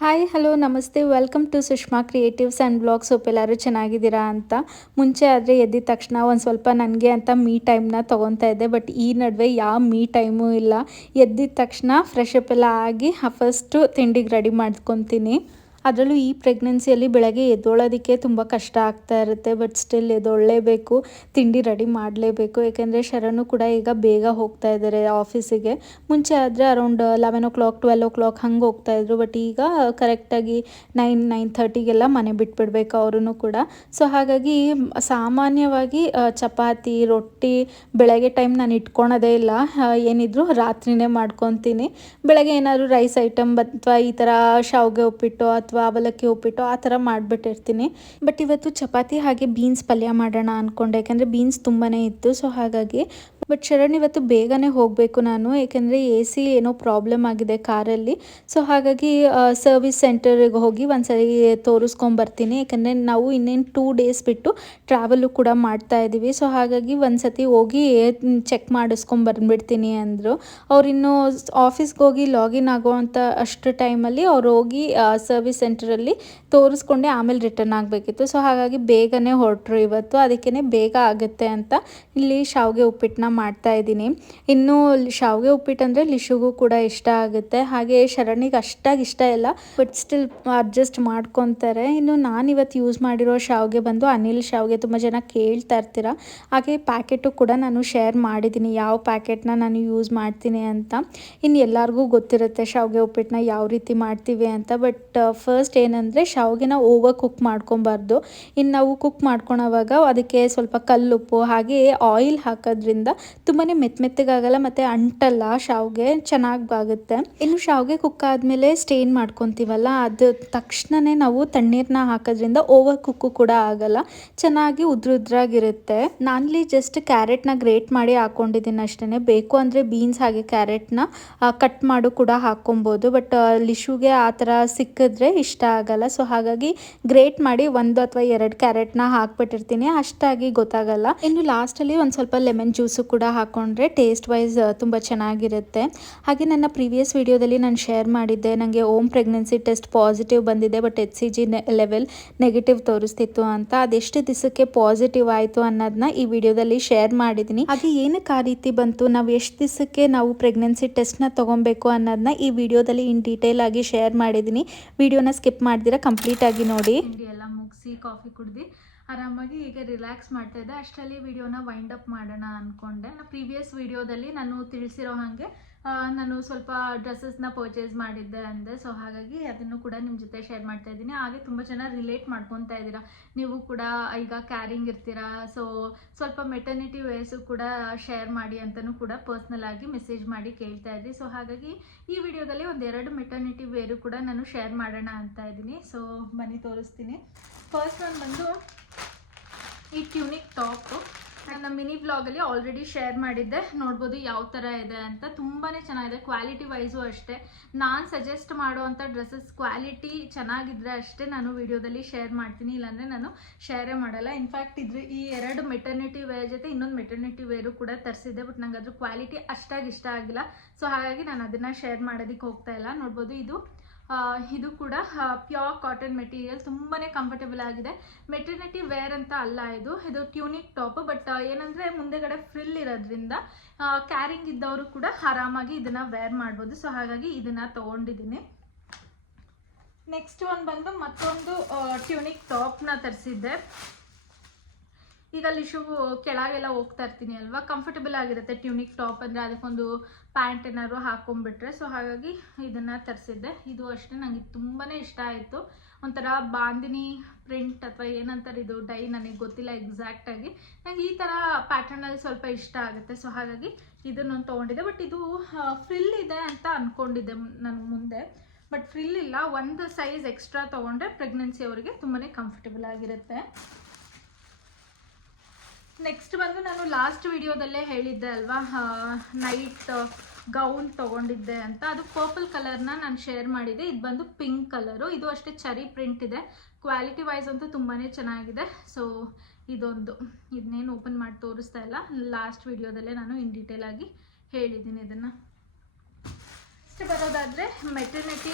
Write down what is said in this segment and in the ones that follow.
Hi hello ನಮಸ್ತೆ welcome to Sushma Creatives and Blogs. Hope ಎಲ್ಲರೂ ಚೆನ್ನಾಗಿದ್ದೀರಾ ಅಂತ. ಮುಂಚೆ ಆದರೆ ಎದ್ದಿದ ತಕ್ಷಣ ಒಂದು ಸ್ವಲ್ಪ ನನಗೆ ಅಂತ ಮೀ ಟೈಮ್ನ ತೊಗೊತಾ ಇದ್ದೆ. ಬಟ್ ಈ ನಡುವೆ ಯಾವ ಮೀ ಟೈಮೂ ಇಲ್ಲ. ಎದ್ದಿದ ತಕ್ಷಣ ಫ್ರೆಶ್ ಅಪ್ ಎಲ್ಲ ಆಗಿ ಫಸ್ಟು ತಿಂಡಿಗೆ ರೆಡಿ ಮಾಡ್ಕೊತೀನಿ. ಅದರಲ್ಲೂ ಈ ಪ್ರೆಗ್ನೆನ್ಸಿಯಲ್ಲಿ ಬೆಳಗ್ಗೆ ಎದ್ದೊಳೋದಕ್ಕೆ ತುಂಬ ಕಷ್ಟ ಆಗ್ತಾ ಇರುತ್ತೆ. ಬಟ್ ಸ್ಟಿಲ್ ಎದ್ದೊಳ್ಳೇಬೇಕು, ತಿಂಡಿ ರೆಡಿ ಮಾಡಲೇಬೇಕು. ಏಕೆಂದರೆ ಶರಣು ಕೂಡ ಈಗ ಬೇಗ ಹೋಗ್ತಾ ಇದ್ದಾರೆ ಆಫೀಸಿಗೆ. ಮುಂಚೆ ಆದರೆ ಅರೌಂಡ್ 11 o'clock 12 o'clock ಹಂಗೆ ಹೋಗ್ತಾಯಿದ್ರು. ಬಟ್ ಈಗ ಕರೆಕ್ಟಾಗಿ 9-9:30ಗೆಲ್ಲ ಮನೆ ಬಿಟ್ಬಿಡ್ಬೇಕು ಅವರೂ ಕೂಡ. ಸೊ ಹಾಗಾಗಿ ಸಾಮಾನ್ಯವಾಗಿ ಚಪಾತಿ ರೊಟ್ಟಿ ಬೆಳಗ್ಗೆ ಟೈಮ್ ನಾನು ಇಟ್ಕೊಳೋದೇ ಇಲ್ಲ. ಏನಿದ್ರು ರಾತ್ರಿನೇ ಮಾಡ್ಕೊತೀನಿ. ಬೆಳಗ್ಗೆ ಏನಾದರೂ ರೈಸ್ ಐಟಮ್ ಅಥವಾ ಈ ಥರ ಶಾವಿಗೆ ಉಪ್ಪಿಟ್ಟು ಅಥವಾ ಅವಲಕ್ಕಿ ಉಪ್ಪಿಟ್ಟು ಆ ಥರ ಮಾಡಿಬಿಟ್ಟಿರ್ತೀನಿ. ಬಟ್ ಇವತ್ತು ಚಪಾತಿ ಹಾಗೆ ಬೀನ್ಸ್ ಪಲ್ಯ ಮಾಡೋಣ ಅಂದ್ಕೊಂಡೆ. ಯಾಕೆಂದರೆ ಬೀನ್ಸ್ ತುಂಬಾ ಇತ್ತು. ಸೊ ಹಾಗಾಗಿ ಬಟ್ ಶರಣ್ ಇವತ್ತು ಬೇಗನೆ ಹೋಗಬೇಕು ನಾನು. ಏಕೆಂದರೆ AC ಏನೋ ಪ್ರಾಬ್ಲಮ್ ಆಗಿದೆ ಕಾರಲ್ಲಿ. ಸೊ ಹಾಗಾಗಿ ಸರ್ವಿಸ್ ಸೆಂಟರಿಗೆ ಹೋಗಿ ಒಂದ್ಸರಿ ತೋರಿಸ್ಕೊಂಬರ್ತೀನಿ. ಯಾಕೆಂದರೆ ನಾವು ಇನ್ನೇನು 2 days ಬಿಟ್ಟು ಟ್ರಾವೆಲ್ಲು ಕೂಡ ಮಾಡ್ತಾ ಇದ್ದೀವಿ. ಸೊ ಹಾಗಾಗಿ ಒಂದು ಸತಿ ಹೋಗಿ ಚೆಕ್ ಮಾಡಿಸ್ಕೊಂಬಂದ್ಬಿಡ್ತೀನಿ ಅಂದರು. ಅವರಿನ್ನೂ ಆಫೀಸ್ಗೆ ಹೋಗಿ ಲಾಗಿನ್ ಆಗೋವಂಥ ಅಷ್ಟು ಟೈಮಲ್ಲಿ ಅವ್ರು ಹೋಗಿ ಸರ್ವಿಸ್ ಸೆಂಟರಲ್ಲಿ ತೋರಿಸ್ಕೊಂಡೆ ಆಮೇಲೆ ರಿಟರ್ನ್ ಆಗಬೇಕಿತ್ತು. ಸೊ ಹಾಗಾಗಿ ಬೇಗನೆ ಹೊರಟರು ಇವತ್ತು. ಅದಕ್ಕೇ ಬೇಗ ಆಗುತ್ತೆ ಅಂತ ಇಲ್ಲಿ ಶಾವಿಗೆ ಉಪ್ಪಿಟ್ಟನ್ನ ಮಾಡ್ತಾಯಿದ್ದೀನಿ. ಇನ್ನು ಶಾವಿಗೆ ಉಪ್ಪಿಟ್ಟು ಅಂದರೆ ಲಿಶುಗೂ ಕೂಡ ಇಷ್ಟ ಆಗುತ್ತೆ. ಹಾಗೆ ಶರಣಿಗೆ ಅಷ್ಟಾಗಿ ಇಷ್ಟ ಇಲ್ಲ, ಬಟ್ ಸ್ಟಿಲ್ ಅಡ್ಜಸ್ಟ್ ಮಾಡ್ಕೊತಾರೆ. ಇನ್ನು ನಾನಿವತ್ತು ಯೂಸ್ ಮಾಡಿರೋ ಶಾವಿಗೆ ಬಂದು ಅನಿಲ್ ಶಾವಿಗೆ. ತುಂಬ ಜನ ಕೇಳ್ತಾ ಇರ್ತೀರ. ಹಾಗೆ ಪ್ಯಾಕೆಟು ಕೂಡ ನಾನು ಶೇರ್ ಮಾಡಿದ್ದೀನಿ, ಯಾವ ಪ್ಯಾಕೆಟ್ನ ನಾನು ಯೂಸ್ ಮಾಡ್ತೀನಿ ಅಂತ. ಇನ್ನು ಎಲ್ಲರಿಗೂ ಗೊತ್ತಿರುತ್ತೆ ಶಾವಿಗೆ ಉಪ್ಪಿಟ್ಟನ್ನ ಯಾವ ರೀತಿ ಮಾಡ್ತೀವಿ ಅಂತ. ಬಟ್ ಫಸ್ಟ್ ಏನಂದರೆ ಶಾವಿಗೆನ ಓವರ್ ಕುಕ್ ಮಾಡ್ಕೊಬಾರ್ದು. ಇನ್ನು ನಾವು ಕುಕ್ ಮಾಡ್ಕೊಳೋವಾಗ ಅದಕ್ಕೆ ಸ್ವಲ್ಪ ಕಲ್ಲುಪ್ಪು ಹಾಗೆ ಆಯಿಲ್ ಹಾಕೋದ್ರಿಂದ ತುಂಬಾ ಮೆತ್ತಗಾಗಲ್ಲ ಮತ್ತು ಅಂಟಲ್ಲ, ಶಾವಿಗೆ ಚೆನ್ನಾಗಾಗುತ್ತೆ. ಇನ್ನು ಶಾವಿಗೆ ಕುಕ್ ಆದಮೇಲೆ ಸ್ಟೇನ್ ಮಾಡ್ಕೊತೀವಲ್ಲ, ಅದು ತಕ್ಷಣವೇ ನಾವು ತಣ್ಣೀರನ್ನ ಹಾಕೋದ್ರಿಂದ ಓವರ್ ಕುಕ್ಕು ಕೂಡ ಆಗಲ್ಲ, ಚೆನ್ನಾಗಿ ಉದ್ರಾಗಿರುತ್ತೆ. ನಾನಿಲ್ಲಿ ಜಸ್ಟ್ ಕ್ಯಾರೆಟ್ನ ಗ್ರೇಟ್ ಮಾಡಿ ಹಾಕ್ಕೊಂಡಿದ್ದೀನಿ ಅಷ್ಟೇ. ಬೇಕು ಅಂದರೆ ಬೀನ್ಸ್ ಹಾಗೆ ಕ್ಯಾರೆಟ್ನ ಕಟ್ ಮಾಡು ಕೂಡ ಹಾಕ್ಕೊಬೋದು. ಬಟ್ ಲಿಶುಗೆ ಆ ಥರ ಸಿಕ್ಕಿದ್ರೆ ಇಷ್ಟ ಆಗಲ್ಲ. ಸೊ ಹಾಗಾಗಿ ಗ್ರೇಟ್ ಮಾಡಿ 1 ಅಥವಾ 2 ಕ್ಯಾರೆಟ್ನ ಹಾಕ್ಬಿಟ್ಟಿರ್ತೀನಿ, ಅಷ್ಟಾಗಿ ಗೊತ್ತಾಗಲ್ಲ. ಇನ್ನು ಲಾಸ್ಟಲ್ಲಿ ಒಂದು ಸ್ವಲ್ಪ ಲೆಮನ್ ಜ್ಯೂಸು ಕೂಡ ಹಾಕ್ಕೊಂಡ್ರೆ ಟೇಸ್ಟ್ ವೈಸ್ ತುಂಬ ಚೆನ್ನಾಗಿರುತ್ತೆ. ಹಾಗೆ ನನ್ನ ಪ್ರೀವಿಯಸ್ ವಿಡಿಯೋದಲ್ಲಿ ನಾನು ಶೇರ್ ಮಾಡಿದ್ದೆ, ನನಗೆ ಓಮ್ ಪ್ರೆಗ್ನೆನ್ಸಿ ಟೆಸ್ಟ್ ಪಾಸಿಟಿವ್ ಬಂದಿದೆ, ಬಟ್ HCG ಲೆವೆಲ್ ನೆಗೆಟಿವ್ ತೋರಿಸ್ತಿತ್ತು ಅಂತ. ಅದೆಷ್ಟು ದಿವಸಕ್ಕೆ ಪಾಸಿಟಿವ್ ಆಯಿತು ಅನ್ನೋದನ್ನ ಈ ವಿಡಿಯೋದಲ್ಲಿ ಶೇರ್ ಮಾಡಿದ್ದೀನಿ. ಹಾಗೆ ಏನಕ್ಕೆ ಆ ರೀತಿ ಬಂತು, ನಾವು ಎಷ್ಟು ದಿವಸಕ್ಕೆ ನಾವು ಪ್ರೆಗ್ನೆನ್ಸಿ ಟೆಸ್ಟ್ನ ತೊಗೊಬೇಕು ಅನ್ನೋದನ್ನ ಈ ವಿಡಿಯೋದಲ್ಲಿ ಇನ್ ಡೀಟೇಲ್ ಆಗಿ ಶೇರ್ ಮಾಡಿದ್ದೀನಿ. ವಿಡಿಯೋನ ಸ್ಕಿಪ್ ಮಾಡ್ದಿರಾ ಕಂಪ್ಲೀಟಾಗಿ ನೋಡಿ. ತಿಂಡಿ ಎಲ್ಲ ಮುಗಿಸಿ ಕಾಫಿ ಕುಡ್ದು ಆರಾಮಾಗಿ ಈಗ ರಿಲ್ಯಾಕ್ಸ್ ಮಾಡ್ತಾ ಇದ್ದೆ. ಅಷ್ಟರಲ್ಲಿ ವಿಡಿಯೋನ ವೈಂಡ್ ಅಪ್ ಮಾಡೋಣ ಅಂದ್ಕೊಂಡೆ. ಪ್ರೀವಿಯಸ್ ವಿಡಿಯೋದಲ್ಲಿ ನಾನು ತಿಳಿಸಿರೋ ಹಾಗೆ ನಾನು ಸ್ವಲ್ಪ ಡ್ರೆಸ್ಸಸ್ನ ಪರ್ಚೇಸ್ ಮಾಡಿದ್ದೆ ಅಂದೆ. ಸೊ ಹಾಗಾಗಿ ಅದನ್ನು ಕೂಡ ನಿಮ್ಮ ಜೊತೆ ಶೇರ್ ಮಾಡ್ತಾ ಇದ್ದೀನಿ. ಹಾಗೆ ತುಂಬ ಜನ ರಿಲೇಟ್ ಮಾಡ್ಕೊತಾ ಇದ್ದೀರಾ, ನೀವು ಕೂಡ ಈಗ ಕ್ಯಾರಿಂಗ್ ಇರ್ತೀರಾ, ಸೊ ಸ್ವಲ್ಪ ಮೆಟರ್ನಿಟಿ ವೇರ್ಸು ಕೂಡ ಶೇರ್ ಮಾಡಿ ಅಂತಲೂ ಕೂಡ ಪರ್ಸ್ನಲ್ ಆಗಿ ಮೆಸೇಜ್ ಮಾಡಿ ಕೇಳ್ತಾ ಇದ್ರಿ. ಸೊ ಹಾಗಾಗಿ ಈ ವಿಡಿಯೋದಲ್ಲಿ 1-2 ಮೆಟರ್ನಿಟಿ ವೇರು ಕೂಡ ನಾನು ಶೇರ್ ಮಾಡೋಣ ಅಂತ ಇದ್ದೀನಿ. ಸೊ ಬನ್ನಿ ತೋರಿಸ್ತೀನಿ. ಫಸ್ಟ್ ನಾನು ಬಂದು ಈ ಟ್ಯೂನಿಕ್ ಟಾಪು ನನ್ನ ಮಿನಿ ಬ್ಲಾಗಲ್ಲಿ ಆಲ್ರೆಡಿ ಶೇರ್ ಮಾಡಿದ್ದೆ, ನೋಡ್ಬೋದು ಯಾವ ಥರ ಇದೆ ಅಂತ. ತುಂಬಾ ಚೆನ್ನಾಗಿದೆ, ಕ್ವಾಲಿಟಿ ವೈಸು ಅಷ್ಟೇ. ನಾನು ಸಜೆಸ್ಟ್ ಮಾಡುವಂಥ ಡ್ರೆಸ್ಸಸ್ ಕ್ವಾಲಿಟಿ ಚೆನ್ನಾಗಿದ್ರೆ ಅಷ್ಟೇ ನಾನು ವಿಡಿಯೋದಲ್ಲಿ ಶೇರ್ ಮಾಡ್ತೀನಿ, ಇಲ್ಲಾಂದರೆ ನಾನು ಶೇರೇ ಮಾಡಲ್ಲ. ಇನ್ಫ್ಯಾಕ್ಟ್ ಈ 2 ಮೆಟರ್ನಿಟಿ ವೇರ್ ಜೊತೆ ಇನ್ನೊಂದು ಮೆಟರ್ನಿಟಿ ವೇರು ಕೂಡ ತರಿಸಿದ್ದೆ, ಬಟ್ ನಂಗೆ ಅದ್ರ ಕ್ವಾಲಿಟಿ ಅಷ್ಟಾಗಿ ಇಷ್ಟ ಆಗಿಲ್ಲ. ಸೊ ಹಾಗಾಗಿ ನಾನು ಅದನ್ನು ಶೇರ್ ಮಾಡೋದಕ್ಕೆ ಹೋಗ್ತಾ ಇಲ್ಲ. ನೋಡ್ಬೋದು ಇದು ಕೂಡ ಪ್ಯೂರ್ ಕಾಟನ್ ಮೆಟೀರಿಯಲ್, ತುಂಬಾ ಕಂಫರ್ಟಬಲ್ ಆಗಿದೆ. ಮೆಟರ್ನಿಟಿ ವೇರ್ ಅಂತ ಅಲ್ಲ, ಇದು ಟ್ಯೂನಿಕ್ ಟಾಪ್. ಬಟ್ ಏನಂದರೆ ಮುಂದೆಗಡೆ ಫ್ರಿಲ್ ಇರೋದ್ರಿಂದ ಕ್ಯಾರಿಂಗ್ ಇದ್ದವರು ಕೂಡ ಆರಾಮಾಗಿ ಇದನ್ನು ವೇರ್ ಮಾಡ್ಬೋದು. ಸೊ ಹಾಗಾಗಿ ಇದನ್ನು ತೊಗೊಂಡಿದ್ದೀನಿ. ನೆಕ್ಸ್ಟ್ ಬಂದು ಮತ್ತೊಂದು ಟ್ಯೂನಿಕ್ ಟಾಪ್ನ ತರಿಸಿದ್ದೆ. ಈಗ ಲಿಶು ಕೆಳಗೆಲ್ಲ ಹೋಗ್ತಾ ಇರ್ತೀನಿ ಅಲ್ವಾ, ಕಂಫರ್ಟಬಲ್ ಆಗಿರುತ್ತೆ ಟ್ಯೂನಿಕ್ ಟಾಪ್ ಅಂದರೆ. ಅದಕ್ಕೊಂದು ಪ್ಯಾಂಟ್ ಏನಾದ್ರು ಹಾಕ್ಕೊಂಡ್ಬಿಟ್ರೆ. ಸೊ ಹಾಗಾಗಿ ಇದನ್ನು ತರಿಸಿದ್ದೆ. ಇದು ಅಷ್ಟೇ ನನಗೆ ತುಂಬಾ ಇಷ್ಟ ಆಯಿತು. ಒಂಥರ ಬಾಂದಿನಿ ಪ್ರಿಂಟ್ ಅಥವಾ ಏನಂತಾರೆ, ಇದು ಡೈ ನನಗೆ ಗೊತ್ತಿಲ್ಲ ಎಕ್ಸಾಕ್ಟಾಗಿ. ನನಗೆ ಈ ಥರ ಪ್ಯಾಟರ್ನಲ್ಲಿ ಸ್ವಲ್ಪ ಇಷ್ಟ ಆಗುತ್ತೆ. ಸೊ ಹಾಗಾಗಿ ಇದನ್ನು ತೊಗೊಂಡಿದ್ದೆ. ಬಟ್ ಇದು ಫ್ರಿಲ್ ಇದೆ ಅಂತ ಅಂದ್ಕೊಂಡಿದ್ದೆ ನಾನು ಮುಂದೆ, ಬಟ್ ಫ್ರಿಲ್ ಇಲ್ಲ. ಒಂದು ಸೈಜ್ ಎಕ್ಸ್ಟ್ರಾ ತೊಗೊಂಡ್ರೆ ಪ್ರೆಗ್ನೆನ್ಸಿ ಅವರಿಗೆ ತುಂಬಾ ಕಂಫರ್ಟಬಲ್ ಆಗಿರುತ್ತೆ. ನೆಕ್ಸ್ಟ್ ಬಂದು ನಾನು ಲಾಸ್ಟ್ ವಿಡಿಯೋದಲ್ಲೇ ಹೇಳಿದ್ದೆ ಅಲ್ವಾ, ನೈಟ್ ಗೌನ್ ತೊಗೊಂಡಿದ್ದೆ ಅಂತ. ಅದು ಪರ್ಪಲ್ ಕಲರ್ನ ನಾನು ಶೇರ್ ಮಾಡಿದ್ದೆ. ಇದು ಬಂದು ಪಿಂಕ್ ಕಲರು. ಇದು ಅಷ್ಟೇ ಚರಿ ಪ್ರಿಂಟ್ ಇದೆ. ಕ್ವಾಲಿಟಿ ವೈಸ್ ಅಂತೂ ತುಂಬಾ ಚೆನ್ನಾಗಿದೆ. ಸೊ ಇದನ್ನೇನು ಓಪನ್ ಮಾಡಿ ತೋರಿಸ್ತಾ ಇಲ್ಲ, ಲಾಸ್ಟ್ ವಿಡಿಯೋದಲ್ಲೇ ನಾನು ಇನ್ ಡೀಟೇಲ್ ಆಗಿ ಹೇಳಿದ್ದೀನಿ ಇದನ್ನು. ನೆಕ್ಸ್ಟ್ ಬರೋದಾದರೆ ಮೆಟರ್ನಿಟಿ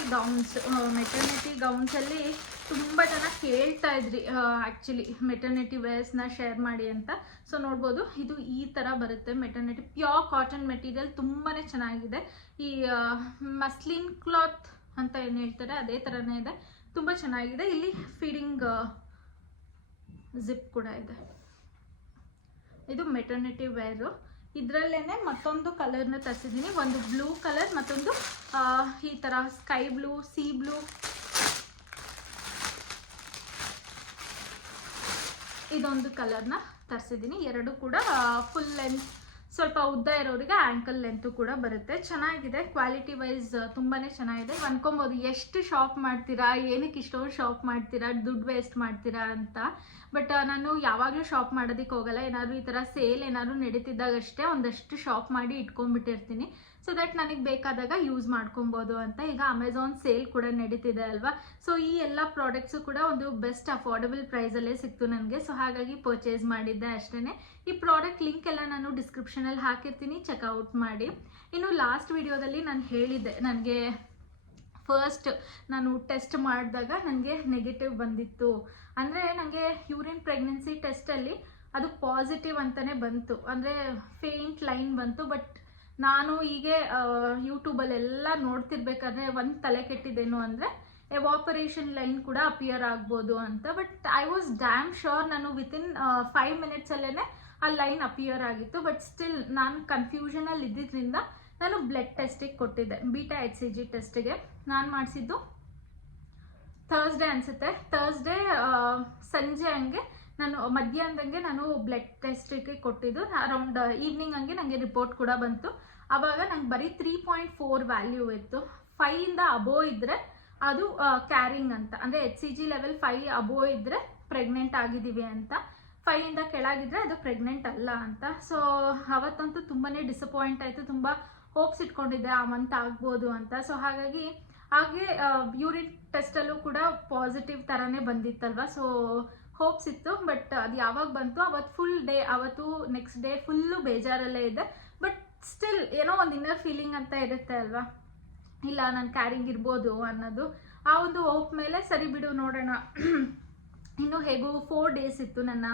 ಗೌನ್ಸಲ್ಲಿ ತುಂಬ ಜನ ಕೇಳ್ತಾ ಇದ್ರಿ ಆ್ಯಕ್ಚುಲಿ ಮೆಟರ್ನಿಟಿ ವೇರ್ಸ್ನ ಶೇರ್ ಮಾಡಿ ಅಂತ. ಸೊ ನೋಡ್ಬೋದು, ಇದು ಈ ಥರ ಬರುತ್ತೆ. ಮೆಟರ್ನಿಟಿ ಪ್ಯೂರ್ ಕಾಟನ್ ಮೆಟೀರಿಯಲ್ ತುಂಬಾ ಚೆನ್ನಾಗಿದೆ. ಈ ಮಸ್ಲಿನ್ ಕ್ಲಾತ್ ಅಂತ ಏನು ಹೇಳ್ತಾರೆ ಅದೇ ಥರನೇ ಇದೆ, ತುಂಬ ಚೆನ್ನಾಗಿದೆ. ಇಲ್ಲಿ ಫೀಡಿಂಗ್ ಜಿಪ್ ಕೂಡ ಇದೆ. ಇದು ಮೆಟರ್ನಿಟಿ ವೇರು. ಇದರಲ್ಲೇ ಮತ್ತೊಂದು ಕಲರ್ನ ತರಿಸಿದ್ದೀನಿ, ಒಂದು ಬ್ಲೂ ಕಲರ್, ಮತ್ತೊಂದು ಈ ಥರ ಸ್ಕೈ ಬ್ಲೂ, ಸಿ ಬ್ಲೂ. ಇದೊಂದು ಕಲರ್ನ ತರಿಸಿದ್ದೀನಿ. ಎರಡು ಕೂಡ ಫುಲ್ ಲೆಂತ್, ಸ್ವಲ್ಪ ಉದ್ದ ಇರೋರಿಗೆ ಆ್ಯಂಕಲ್ ಲೆಂತು ಕೂಡ ಬರುತ್ತೆ. ಚೆನ್ನಾಗಿದೆ, ಕ್ವಾಲಿಟಿ ವೈಸ್ ತುಂಬಾ ಚೆನ್ನಾಗಿದೆ. ಅನ್ಕೊಬೋದು ಎಷ್ಟು ಶಾಪ್ ಮಾಡ್ತೀರಾ, ಏನಕ್ಕೆ ಇಷ್ಟೊಂದು ಶಾಪ್ ಮಾಡ್ತೀರಾ, ದುಡ್ಡು ವೇಸ್ಟ್ ಮಾಡ್ತೀರಾ ಅಂತ. ಬಟ್ ನಾನು ಯಾವಾಗಲೂ ಶಾಪ್ ಮಾಡೋದಕ್ಕೆ ಹೋಗಲ್ಲ. ಏನಾದರೂ ಈ ಥರ ಸೇಲ್ ಏನಾದರೂ ನಡೀತಿದ್ದಾಗಷ್ಟೇ ಒಂದಷ್ಟು ಶಾಪ್ ಮಾಡಿ ಇಟ್ಕೊಂಡ್ಬಿಟ್ಟಿರ್ತೀನಿ, ಸೊ ದಟ್ ನನಗೆ ಬೇಕಾದಾಗ ಯೂಸ್ ಮಾಡ್ಕೊಬೋದು ಅಂತ. ಈಗ ಅಮೆಝಾನ್ ಸೇಲ್ ಕೂಡ ನಡೀತಿದೆ ಅಲ್ವಾ, ಸೊ ಈ ಎಲ್ಲ ಪ್ರಾಡಕ್ಟ್ಸು ಕೂಡ ಒಂದು ಬೆಸ್ಟ್ ಅಫೋರ್ಡಬಲ್ ಪ್ರೈಸಲ್ಲೇ ಸಿಕ್ತು ನನಗೆ. ಸೊ ಹಾಗಾಗಿ ಪರ್ಚೇಸ್ ಮಾಡಿದ್ದೆ ಅಷ್ಟೇ. ಈ ಪ್ರಾಡಕ್ಟ್ ಲಿಂಕ್ ಎಲ್ಲ ನಾನು ಡಿಸ್ಕ್ರಿಪ್ಷನಲ್ಲಿ ಹಾಕಿರ್ತೀನಿ, ಚೆಕ್ಔಟ್ ಮಾಡಿ. ಇನ್ನು ಲಾಸ್ಟ್ ವಿಡಿಯೋದಲ್ಲಿ ನಾನು ಹೇಳಿದ್ದೆ, ನನಗೆ ಫಸ್ಟ್ ನಾನು ಟೆಸ್ಟ್ ಮಾಡಿದಾಗ ನನಗೆ ನೆಗೆಟಿವ್ ಬಂದಿತ್ತು. ಅಂದರೆ ನನಗೆ ಯೂರಿನ್ ಪ್ರೆಗ್ನೆನ್ಸಿ ಟೆಸ್ಟಲ್ಲಿ ಅದು ಪಾಸಿಟಿವ್ ಅಂತಲೇ ಬಂತು, ಅಂದರೆ ಫೇಂಟ್ ಲೈನ್ ಬಂತು. ಬಟ್ ನಾನು ಹೀಗೆ ಯೂಟ್ಯೂಬಲ್ಲೆಲ್ಲ ನೋಡ್ತಿರ್ಬೇಕಾದ್ರೆ ಒಂದು ತಲೆ ಕೆಟ್ಟಿದ್ದೇನು ಅಂದರೆ ಎವಾಪರೇಷನ್ ಲೈನ್ ಕೂಡ ಅಪಿಯರ್ ಆಗ್ಬೋದು ಅಂತ. But I was dam sure, ನಾನು ವಿತಿನ್ 5 ಮಿನಿಟ್ಸಲ್ಲೇ ಆ ಲೈನ್ ಅಪಿಯರ್ ಆಗಿತ್ತು. ಬಟ್ ಸ್ಟಿಲ್ ನಾನು ಕನ್ಫ್ಯೂಷನಲ್ಲಿ ಇದ್ದಿದ್ದರಿಂದ ನಾನು ಬ್ಲಡ್ ಟೆಸ್ಟಿಗೆ ಕೊಟ್ಟಿದ್ದೆ, ಬೀಟಾ HCG ಟೆಸ್ಟಿಗೆ. ನಾನು ಮಾಡಿಸಿದ್ದು ಥರ್ಸ್ಡೇ ಅನಿಸುತ್ತೆ. ಥರ್ಸ್ಡೇ ಸಂಜೆ ಹಂಗೆ ನಾನು ಮಧ್ಯಾಹ್ನದಂಗೆ ನಾನು ಬ್ಲಡ್ ಟೆಸ್ಟಿಗೆ ಕೊಟ್ಟಿದ್ದು. ಅರೌಂಡ್ ಈವ್ನಿಂಗ್ ಹಂಗೆ ನನಗೆ ರಿಪೋರ್ಟ್ ಕೂಡ ಬಂತು. ಆವಾಗ ನಂಗೆ ಬರೀ 3.4 ವ್ಯಾಲ್ಯೂ ಇತ್ತು. 5ಇಂದ ಅಬೋವ್ ಇದ್ದರೆ ಅದು ಕ್ಯಾರಿಂಗ್ ಅಂತ, ಅಂದರೆ HCG ಲೆವೆಲ್ 5 ಅಬೋವ್ ಇದ್ದರೆ ಪ್ರೆಗ್ನೆಂಟ್ ಆಗಿದ್ದೀವಿ ಅಂತ, 5ಇಂದ ಕೆಳಗಿದ್ರೆ ಅದು ಪ್ರೆಗ್ನೆಂಟ್ ಅಲ್ಲ ಅಂತ. ಸೊ ಅವತ್ತಂತೂ ತುಂಬಾ ಡಿಸಪಾಯಿಂಟ್ ಆಯಿತು. ತುಂಬ ಹೋಪ್ಸ್ ಇಟ್ಕೊಂಡಿದ್ದೆ ಆ ಮಂತ್ ಆಗ್ಬೋದು ಅಂತ. ಸೊ ಹಾಗೆ ಯೂರಿನ್ ಟೆಸ್ಟಲ್ಲೂ ಕೂಡ ಪಾಸಿಟಿವ್ ಥರನೇ ಬಂದಿತ್ತಲ್ವ, ಸೊ ಹೋಪ್ಸ್ ಇತ್ತು. ಬಟ್ ಅದು ಯಾವಾಗ ಬಂತು ಅವತ್ತು ಫುಲ್ ಡೇ, ಅವತ್ತು ನೆಕ್ಸ್ಟ್ ಡೇ ಫುಲ್ಲು ಬೇಜಾರಲ್ಲೇ ಇದೆ. ಬಟ್ ಸ್ಟಿಲ್ ಏನೋ ಒಂದು ಇನ್ನರ್ ಫೀಲಿಂಗ್ ಅಂತ ಇರುತ್ತೆ ಅಲ್ವಾ, ಇಲ್ಲ ನಾನು ಕ್ಯಾರಿಂಗ್ ಇರ್ಬೋದು ಅನ್ನೋದು. ಆ ಒಂದು ಹೋಪ್ ಮೇಲೆ ಸರಿ ಬಿಡು ನೋಡೋಣ. ಇನ್ನು ಹೇಗೂ 4 ಡೇಸ್ ಇತ್ತು ನನ್ನ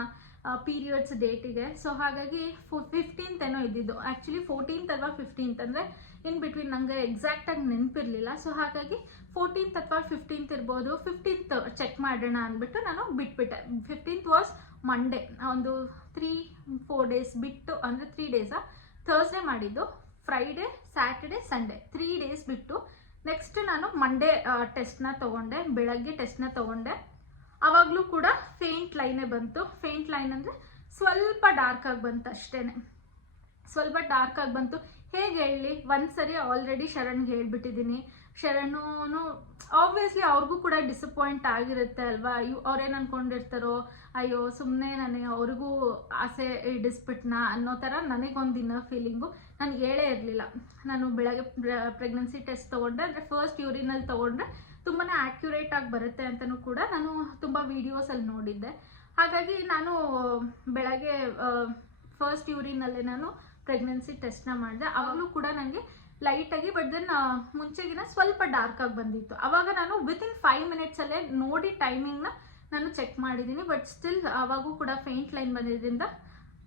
ಪೀರಿಯಡ್ಸ್ ಡೇಟಿಗೆ. ಸೊ ಹಾಗಾಗಿ 15th ಏನೋ ಇದ್ದಿದ್ದು, ಆ್ಯಕ್ಚುಲಿ 14th ಅಥವಾ 15th, ಅಂದರೆ ಇನ್ ಬಿಟ್ವೀನ್ ನನಗೆ ಎಕ್ಸಾಕ್ಟಾಗಿ ನೆನಪಿರಲಿಲ್ಲ. ಸೊ ಹಾಗಾಗಿ 14th ಅಥವಾ 15th ಇರ್ಬೋದು. 15th ಚೆಕ್ ಮಾಡೋಣ ಅಂದ್ಬಿಟ್ಟು ನಾನು ಬಿಟ್ಬಿಟ್ಟೆ. 15th ವಾಸ್ ಮಂಡೇ, ಒಂದು 3-4 ಡೇಸ್ ಬಿಟ್ಟು, ಅಂದರೆ 3 ಡೇಸಾ, ಥರ್ಸ್ಡೇ ಮಾಡಿದ್ದು, ಫ್ರೈಡೇ, ಸ್ಯಾಟರ್ಡೆ, ಸಂಡೇ 3 ಡೇಸ್ ಬಿಟ್ಟು ನೆಕ್ಸ್ಟ್ ನಾನು ಮಂಡೇ ಟೆಸ್ಟ್ನ ತೊಗೊಂಡೆ, ಬೆಳಗ್ಗೆ ಟೆಸ್ಟ್ನ ತೊಗೊಂಡೆ. ಆವಾಗಲೂ ಕೂಡ ಫೇಂಟ್ ಲೈನೇ ಬಂತು. ಫೇಂಟ್ ಲೈನ್ ಅಂದರೆ ಸ್ವಲ್ಪ ಡಾರ್ಕ್ ಆಗಿ ಬಂತು ಅಷ್ಟೇ, ಸ್ವಲ್ಪ ಡಾರ್ಕ್ ಆಗಿ ಬಂತು. ಹೇಗೆ ಹೇಳಿ, ಒಂದ್ಸರಿ ಆಲ್ರೆಡಿ ಶರಣ್ಗೆ ಹೇಳ್ಬಿಟ್ಟಿದ್ದೀನಿ. ಶರಣೂ ಆಬ್ವಿಯಸ್ಲಿ ಅವ್ರಿಗೂ ಕೂಡ ಡಿಸಪಾಯಿಂಟ್ ಆಗಿರುತ್ತೆ ಅಲ್ವಾ. ಅವ್ರೇನು ಅಂದ್ಕೊಂಡಿರ್ತಾರೋ, ಅಯ್ಯೋ ಸುಮ್ಮನೆ ನನಗೆ ಅವ್ರಿಗೂ ಆಸೆ ಇಡಿಸ್ಬಿಟ್ನ ಅನ್ನೋ ಥರ ನನಗೊಂದು ಇನ್ನರ್ ಫೀಲಿಂಗು. ನಾನು ಹೇಳೇ ಇರಲಿಲ್ಲ. ನಾನು ಬೆಳಗ್ಗೆ ಪ್ರೆಗ್ನೆನ್ಸಿ ಟೆಸ್ಟ್ ತೊಗೊಂಡೆ, ಅಂದರೆ ಫಸ್ಟ್ ಯೂರಿನಲ್ಲಿ ತೊಗೊಂಡ್ರೆ ತುಂಬಾ ಆ್ಯಕ್ಯುರೇಟಾಗಿ ಬರುತ್ತೆ ಅಂತಲೂ ಕೂಡ ನಾನು ತುಂಬ ವೀಡಿಯೋಸಲ್ಲಿ ನೋಡಿದ್ದೆ. ಹಾಗಾಗಿ ನಾನು ಬೆಳಗ್ಗೆ ಫಸ್ಟ್ ಯೂರಿನಲ್ಲೇ ನಾನು ಪ್ರೆಗ್ನೆನ್ಸಿ ಟೆಸ್ಟ್ನ ಮಾಡಿದೆ. ಆವಾಗಲೂ ಕೂಡ ನನಗೆ ಲೈಟಾಗಿ, ಬಟ್ ದೆನ್ ಮುಂಚೆಗಿನ ಸ್ವಲ್ಪ ಡಾರ್ಕ್ ಆಗಿ ಬಂದಿತ್ತು. ಆವಾಗ ನಾನು ವಿತಿನ್ 5 ಮಿನಿಟ್ಸಲ್ಲೇ ನೋಡಿ ಟೈಮಿಂಗ್ನ ನಾನು ಚೆಕ್ ಮಾಡಿದ್ದೀನಿ. ಬಟ್ ಸ್ಟಿಲ್ ಆವಾಗೂ ಕೂಡ ಫೇಂಟ್ ಲೈನ್ ಬಂದಿದ್ದರಿಂದ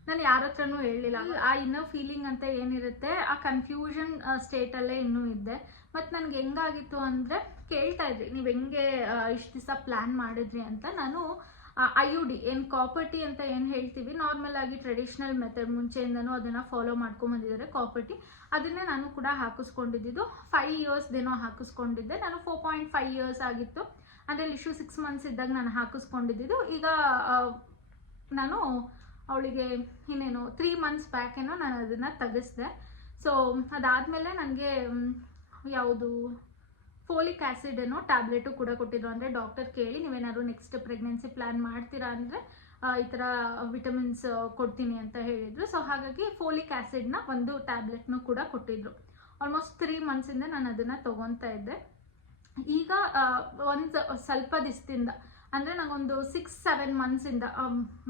ನಾನು ಯಾರ ಹತ್ರನೂ ಹೇಳಲಿಲ್ಲ. ಆ ಇನ್ನರ್ ಫೀಲಿಂಗ್ ಅಂತ ಏನಿರುತ್ತೆ, ಆ ಕನ್ಫ್ಯೂಷನ್ ಸ್ಟೇಟಲ್ಲೇ ಇನ್ನೂ ಇದ್ದೆ. ಮತ್ತು ನನಗೆ ಹೆಂಗಾಗಿತ್ತು ಅಂದರೆ, ಕೇಳ್ತಾ ಇದ್ರಿ ನೀವು ಹೆಂಗೆ ಇಷ್ಟು ದಿವಸ ಪ್ಲ್ಯಾನ್ ಮಾಡಿದ್ರಿ ಅಂತ. ನಾನು IUD ಏನು ಕಾಪರ್ಟಿ ಅಂತ ಏನು ಹೇಳ್ತೀವಿ, ನಾರ್ಮಲ್ ಆಗಿ ಟ್ರೆಡಿಷ್ನಲ್ ಮೆಥಡ್ ಮುಂಚೆಯಿಂದನೂ ಅದನ್ನು ಫಾಲೋ ಮಾಡ್ಕೊಂಬಂದಿದ್ದಾರೆ ಕಾಪರ್ಟಿ. ಅದನ್ನೇ ನಾನು ಕೂಡ ಹಾಕಿಸ್ಕೊಂಡಿದ್ದು. 5 ಇಯರ್ಸ್ದೇನೋ ಹಾಕಿಸ್ಕೊಂಡಿದ್ದೆ. ನಾನು 4.5 ಇಯರ್ಸ್ ಆಗಿತ್ತು, ಅಂದರೆ ಲಿಶು 6 ಮಂತ್ಸ್ ಇದ್ದಾಗ ನಾನು ಹಾಕಿಸ್ಕೊಂಡಿದ್ದು. ಈಗ ನಾನು ಅವಳಿಗೆ ಇನ್ನೇನು 3 ಮಂತ್ಸ್ ಬ್ಯಾಕೇನೋ ನಾನು ಅದನ್ನು ತೆಗೆಸಿದೆ. ಸೊ ಅದಾದಮೇಲೆ ನನಗೆ ಯಾವುದು ಫೋಲಿಕ್ ಆ್ಯಸಿಡ್ ಏನೋ ಟ್ಯಾಬ್ಲೆಟು ಕೂಡ ಕೊಟ್ಟಿದ್ರು. ಅಂದರೆ ಡಾಕ್ಟರ್ ಕೇಳಿ ನೀವೇನಾದ್ರು ನೆಕ್ಸ್ಟ್ ಪ್ರೆಗ್ನೆನ್ಸಿ ಪ್ಲ್ಯಾನ್ ಮಾಡ್ತೀರಾ ಅಂದರೆ ಈ ಥರ ವಿಟಮಿನ್ಸ್ ಕೊಡ್ತೀನಿ ಅಂತ ಹೇಳಿದರು. ಸೊ ಹಾಗಾಗಿ ಫೋಲಿಕ್ ಆ್ಯಸಿಡ್ನ ಒಂದು ಟ್ಯಾಬ್ಲೆಟ್ನೂ ಕೂಡ ಕೊಟ್ಟಿದ್ರು. ಆಲ್ಮೋಸ್ಟ್ 3 ಮಂತ್ಸಿಂದ ನಾನು ಅದನ್ನು ತೊಗೊತಾ ಇದ್ದೆ. ಈಗ ಒಂದು ಸ್ವಲ್ಪ ದಿವಸದಿಂದ, ಅಂದರೆ ನನಗೊಂದು 6-7 ಮಂತ್ಸಿಂದ,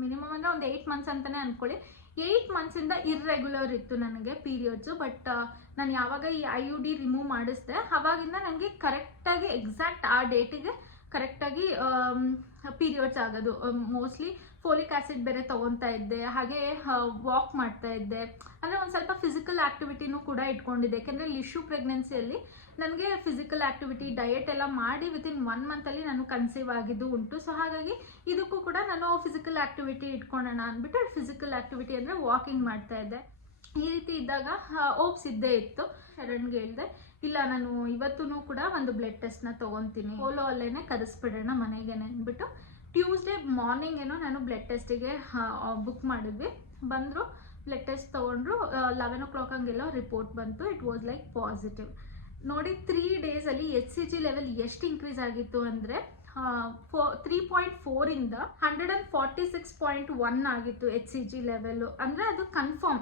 ಮಿನಿಮಮ್ ಅಂದರೆ ಒಂದು 8 ಮಂತ್ಸ್ ಅಂತಲೇ ಅಂದ್ಕೊಳ್ಳಿ, 8 ಮಂತ್ಸಿಂದ ಇರ್ರೆಗ್ಯುಲರ್ ಇತ್ತು ನನಗೆ ಪೀರಿಯಡ್ಸು. ಬಟ್ ನಾನು ಯಾವಾಗ ಈ IUD ರಿಮೂವ್ ಮಾಡಿಸ್ದೆ ಅವಾಗಿಂದ ನನಗೆ ಕರೆಕ್ಟಾಗಿ ಎಕ್ಸಾಕ್ಟ್ ಆ ಡೇಟಿಗೆ ಕರೆಕ್ಟಾಗಿ ಪೀರಿಯಡ್ಸ್ ಆಗೋದು. ಮೋಸ್ಟ್ಲಿ ಫೋಲಿಕ್ ಆ್ಯಸಿಡ್ ಬೇರೆ ತೊಗೊತಾ ಇದ್ದೆ, ಹಾಗೆ ವಾಕ್ ಮಾಡ್ತಾ ಇದ್ದೆ, ಅಂದರೆ ಒಂದು ಸ್ವಲ್ಪ ಫಿಸಿಕಲ್ ಆ್ಯಕ್ಟಿವಿಟಿನೂ ಕೂಡ ಇಟ್ಕೊಂಡಿದ್ದೆ. ಯಾಕೆಂದರೆ ಲಿಶು ಪ್ರೆಗ್ನೆನ್ಸಿಯಲ್ಲಿ ನನಗೆ ಫಿಸಿಕಲ್ ಆ್ಯಕ್ಟಿವಿಟಿ ಡಯಟ್ ಎಲ್ಲ ಮಾಡಿ ವಿತಿನ್ 1 ಮಂತಲ್ಲಿ ನಾನು ಕನ್ಸೀವ್ ಆಗಿದ್ದು ಉಂಟು. ಸೊ ಹಾಗಾಗಿ ಇದಕ್ಕೂ ಕೂಡ ನಾನು ಫಿಸಿಕಲ್ ಆ್ಯಕ್ಟಿವಿಟಿ ಇಟ್ಕೊಳ್ಳೋಣ ಅಂದ್ಬಿಟ್ಟು ಫಿಸಿಕಲ್ ಆ್ಯಕ್ಟಿವಿಟಿ ಅಂದರೆ ವಾಕಿಂಗ್ ಮಾಡ್ತಾ ಇದ್ದೆ. ಈ ರೀತಿ ಇದ್ದಾಗ ಓಪ್ಸ್ ಇದ್ದೇ ಇತ್ತು. ಶರಣ್ಗೆ ಹೇಳಿದೆ, ಇಲ್ಲ ನಾನು ಇವತ್ತೂ ಕೂಡ ಒಂದು ಬ್ಲಡ್ ಟೆಸ್ಟ್ನ ತೊಗೊತೀನಿ, ಓಲೋ ಅಲ್ಲೇ ಕರೆಸ್ಬಿಡೋಣ ಮನೆಗೇನೆ ಅಂದ್ಬಿಟ್ಟು ಟ್ಯೂಸ್ಡೇ ಮಾರ್ನಿಂಗ್ ಏನೋ ನಾನು ಬ್ಲಡ್ ಟೆಸ್ಟಿಗೆ ಬುಕ್ ಮಾಡಿದ್ವಿ. ಬಂದರು, ಬ್ಲಡ್ ಟೆಸ್ಟ್ ತೊಗೊಂಡ್ರು. 11 o'clock ಹಂಗೆಲ್ಲ ರಿಪೋರ್ಟ್ ಬಂತು. It was like positive. ನೋಡಿ 3 ಡೇಸಲ್ಲಿ HCG ಲೆವೆಲ್ ಎಷ್ಟು ಇನ್ಕ್ರೀಸ್ ಆಗಿತ್ತು ಅಂದರೆ 3.4 ಇಂದ 146.1 ಆಗಿತ್ತು HCG ಲೆವೆಲ್. ಅಂದರೆ ಅದು ಕನ್ಫರ್ಮ್,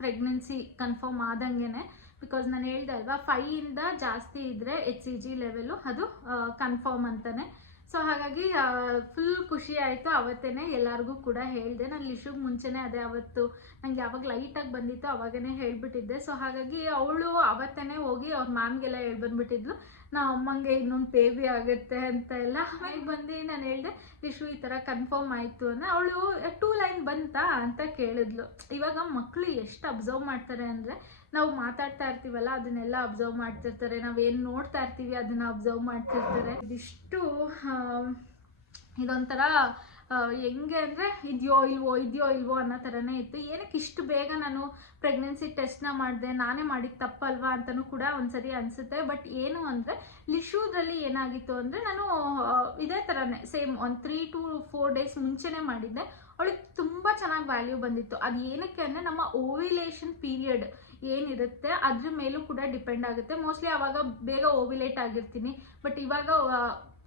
ಪ್ರೆಗ್ನೆನ್ಸಿ ಕನ್ಫರ್ಮ್ ಆದಂಗೆನೆ. ಬಿಕಾಸ್ ನಾನು ಹೇಳ್ದೆ ಅಲ್ವಾ, 5 ಇಂದ ಜಾಸ್ತಿ ಇದ್ದರೆ HCG ಲೆವೆಲು ಅದು ಕನ್ಫರ್ಮ್ ಅಂತಾನೆ. ಸೊ ಹಾಗಾಗಿ ಫುಲ್ ಖುಷಿ ಆಯಿತು. ಅವತ್ತೇ ಎಲ್ಲರಿಗೂ ಕೂಡ ಹೇಳಿದೆ. ನಾನು ಲಿಶುಗೆ ಮುಂಚೆನೇ ಅದೇ ಅವತ್ತು ನಂಗೆ ಯಾವಾಗ ಲೈಟಾಗಿ ಬಂದಿತ್ತು ಅವಾಗೇ ಹೇಳ್ಬಿಟ್ಟಿದ್ದೆ. ಸೊ ಹಾಗಾಗಿ ಅವಳು ಅವತ್ತೇ ಹೋಗಿ ಅವ್ರ ಮ್ಯಾಮ್ಗೆಲ್ಲ ಹೇಳ್ಬಂದ್ಬಿಟ್ಟಿದ್ಲು, ನಾವು ಅಮ್ಮಂಗೆ ಇನ್ನೊಂದು ಬೇಬಿ ಆಗುತ್ತೆ ಅಂತ ಎಲ್ಲ. ಆಮೇಲೆ ಬಂದು ನಾನು ಹೇಳಿದೆ, ಲಿಶು ಈ ಥರ ಕನ್ಫರ್ಮ್ ಆಯಿತು ಅಂದರೆ ಅವಳು 2 ಲೈನ್ ಬಂತಾ ಅಂತ ಕೇಳಿದ್ಲು. ಇವಾಗ ಮಕ್ಕಳು ಎಷ್ಟು ಅಬ್ಸರ್ವ್ ಮಾಡ್ತಾರೆ ಅಂದರೆ, ನಾವು ಮಾತಾಡ್ತಾ ಇರ್ತೀವಲ್ಲ ಅದನ್ನೆಲ್ಲ ಅಬ್ಸರ್ವ್ ಮಾಡ್ತಿರ್ತಾರೆ, ನಾವೇನು ನೋಡ್ತಾ ಇರ್ತೀವಿ ಅದನ್ನು ಅಬ್ಸರ್ವ್ ಮಾಡ್ತಿರ್ತಾರೆ. ಇದಿಷ್ಟು ಇದೊಂಥರ ಹೆಂಗೆ ಅಂದರೆ ಇದೆಯೋ ಇಲ್ವೋ ಅನ್ನೋ ಥರನೇ ಇತ್ತು. ಏನಕ್ಕೆ ಇಷ್ಟು ಬೇಗ ನಾನು ಪ್ರೆಗ್ನೆನ್ಸಿ ಟೆಸ್ಟ್ನ ಮಾಡಿದೆ, ನಾನೇ ಮಾಡಿದ್ದು ತಪ್ಪಲ್ವಾ ಅಂತಲೂ ಕೂಡ ಒಂದ್ಸರಿ ಅನಿಸುತ್ತೆ. ಬಟ್ ಏನು ಅಂದರೆ ಲಿಶುದ್ರಲ್ಲಿ ಏನಾಗಿತ್ತು ಅಂದರೆ, ನಾನು ಇದೇ ಥರನೇ ಸೇಮ್ ಒಂದು 3 to 4 ಡೇಸ್ ಮುಂಚೆನೇ ಮಾಡಿದ್ದೆ. ಅವಳಿಗೆ ತುಂಬ ಚೆನ್ನಾಗಿ ವ್ಯಾಲ್ಯೂ ಬಂದಿತ್ತು. ಅದು ಏನಕ್ಕೆ ಅಂದರೆ ನಮ್ಮ ಓವ್ಯುಲೇಷನ್ ಪೀರಿಯಡ್ ಏನಿರುತ್ತೆ ಅದ್ರ ಮೇಲೂ ಕೂಡ ಡಿಪೆಂಡ್ ಆಗುತ್ತೆ. ಮೋಸ್ಟ್ಲಿ ಆವಾಗ ಬೇಗ ಓವ್ಯುಲೇಟ್ ಆಗಿರ್ತೀನಿ, ಬಟ್ ಇವಾಗ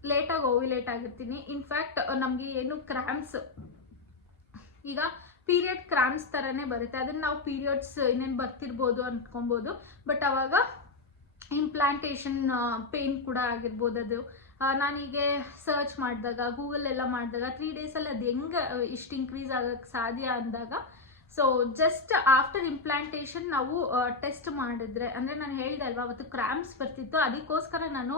ಲೇಟಾಗಿ ಓವ್ಯುಲೇಟ್ ಆಗಿರ್ತೀನಿ. ಇನ್ಫ್ಯಾಕ್ಟ್ ನಮಗೆ ಏನು ಕ್ರಾಂಪ್ಸ್, ಈಗ ಪೀರಿಯಡ್ ಕ್ರಾಂಪ್ಸ್ ಥರನೇ ಬರುತ್ತೆ. ಅದನ್ನು ನಾವು ಪೀರಿಯಡ್ಸ್ ಇನ್ನೇನು ಬರ್ತಿರ್ಬೋದು ಅಂದ್ಕೊಬೋದು, ಬಟ್ ಆವಾಗ ಇಂಪ್ಲಾಂಟೇಷನ್ ಪೇನ್ ಕೂಡ ಆಗಿರ್ಬೋದು. ಅದು ನಾನೀಗ ಸರ್ಚ್ ಮಾಡಿದಾಗ, ಗೂಗಲೆಲ್ಲ ಮಾಡಿದಾಗ 3 ಡೇಸಲ್ಲಿ ಅದು ಹೆಂಗೆ ಇಷ್ಟು ಇನ್ಕ್ರೀಸ್ ಆಗೋಕ್ಕೆ ಸಾಧ್ಯ ಅಂದಾಗ, ಸೊ ಜಸ್ಟ್ ಆಫ್ಟರ್ ಇಂಪ್ಲಾಂಟೇಷನ್ ನಾವು ಟೆಸ್ಟ್ ಮಾಡಿದ್ರೆ, ಅಂದರೆ ನಾನು ಹೇಳಿದೆ ಅಲ್ವಾ ಅವತ್ತು ಕ್ರಾಂಪ್ಸ್ ಬರ್ತಿತ್ತು, ಅದಕ್ಕೋಸ್ಕರ ನಾನು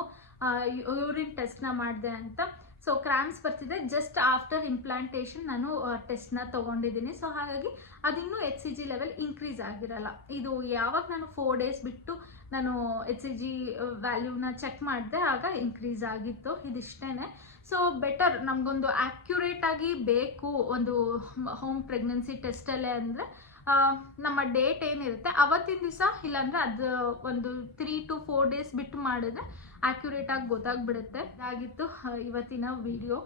ಯೂರಿನ್ ಟೆಸ್ಟ್ನ ಮಾಡಿದೆ ಅಂತ. ಸೊ ಕ್ರಾಂಪ್ಸ್ ಬರ್ತಿದೆ, ಜಸ್ಟ್ ಆಫ್ಟರ್ ಇಂಪ್ಲಾಂಟೇಷನ್ ನಾನು ಟೆಸ್ಟ್ನ ತೊಗೊಂಡಿದ್ದೀನಿ. ಸೊ ಹಾಗಾಗಿ ಅದಿನ್ನೂ HCG ಲೆವೆಲ್ ಇನ್ಕ್ರೀಸ್ ಆಗಿರಲ್ಲ. ಇದು ಯಾವಾಗ ನಾನು 4 ಡೇಸ್ ಬಿಟ್ಟು ನಾನು HCG ವ್ಯಾಲ್ಯೂನ ಚೆಕ್ ಮಾಡಿದೆ ಆಗ ಇನ್ಕ್ರೀಸ್ ಆಗಿತ್ತು. ಇದಿಷ್ಟೇ. ಸೊ ಬೆಟರ್, ನಮಗೊಂದು ಆ್ಯಕ್ಯುರೇಟಾಗಿ ಬೇಕು ಒಂದು ಹೋಮ್ ಪ್ರೆಗ್ನೆನ್ಸಿ ಟೆಸ್ಟಲ್ಲೇ ಅಂದರೆ ನಮ್ಮ ಡೇಟ್ ಏನಿರುತ್ತೆ ಅವತ್ತಿನ ದಿವಸ, ಇಲ್ಲಾಂದರೆ ಅದು ಒಂದು 3 to 4 ಡೇಸ್ ಬಿಟ್ಟು ಮಾಡಿದ್ರೆ ಆ್ಯಕ್ಯುರೇಟಾಗಿ ಗೊತ್ತಾಗ್ಬಿಡುತ್ತೆ. ಇದಾಗಿತ್ತು ಇವತ್ತಿನ ವಿಡಿಯೋ.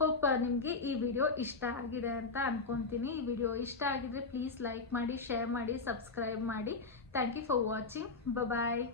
ಹೋಪ್ ನಿಮಗೆ ಈ ವಿಡಿಯೋ ಇಷ್ಟ ಆಗಿದೆ ಅಂತ ಅಂದ್ಕೊತೀನಿ. ಈ ವಿಡಿಯೋ ಇಷ್ಟ ಆಗಿದ್ರೆ ಪ್ಲೀಸ್ ಲೈಕ್ ಮಾಡಿ, ಶೇರ್ ಮಾಡಿ, ಸಬ್ಸ್ಕ್ರೈಬ್ ಮಾಡಿ. Thank you for watching. Bye.